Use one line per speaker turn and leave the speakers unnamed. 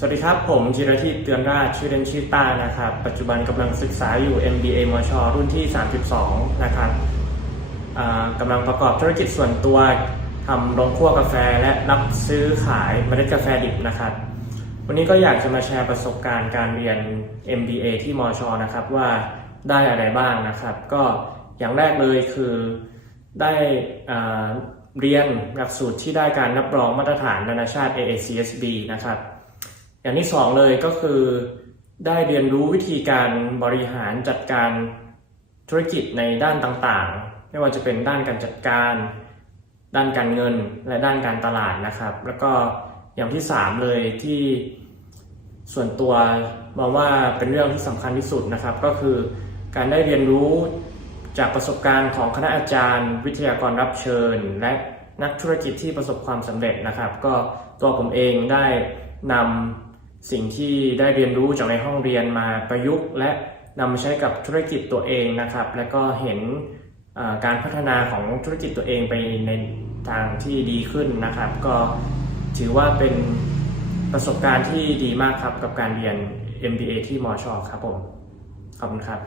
สวัสดีครับ ผมจิรทิพย์เตือนราชชื่อเล่นชื่อต้านะครับ ปัจจุบันกำลังศึกษาอยู่ MBA มช รุ่นที่ 32 นะครับกำลังประกอบธุรกิจส่วนตัวทำโรงคั่วกาแฟและรับซื้อขายเมล็ดกาแฟดิบนะครับ วันนี้ก็อยากจะมาแชร์ประสบการณ์การเรียน MBA ที่มช นะครับว่าได้อะไรบ้างนะครับ ก็อย่างแรกเลยคือได้อ่าเรียนหลักสูตรที่ได้การรับรองมาตรฐานนานาชาติ AACSB นะครับ อย่างที่สองเลยก็คือได้เรียนรู้วิธีการบริหารจัดการธุรกิจในด้านต่างๆ ไม่ว่าจะเป็นด้านการจัดการ ด้านการเงินและด้านการตลาดนะครับ แล้วก็อย่างที่สามเลยที่ส่วนตัวมองว่าเป็นเรื่องที่สำคัญที่สุดนะครับ ก็คือการได้เรียนรู้จากประสบการณ์ของคณะอาจารย์ วิทยากรรับเชิญ และนักธุรกิจที่ประสบความสำเร็จนะครับ ก็ตัวผมเองได้นำ สิ่งที่ได้เรียนรู้จากในห้องเรียนมาประยุกต์และนำมาใช้กับธุรกิจตัวเองนะครับ และก็เห็นการพัฒนาของธุรกิจตัวเองไปในทางที่ดีขึ้นนะครับ ก็ถือว่าเป็นประสบการณ์ที่ดีมากครับกับการเรียน MBA ที่มอชอครับผม ขอบคุณครับ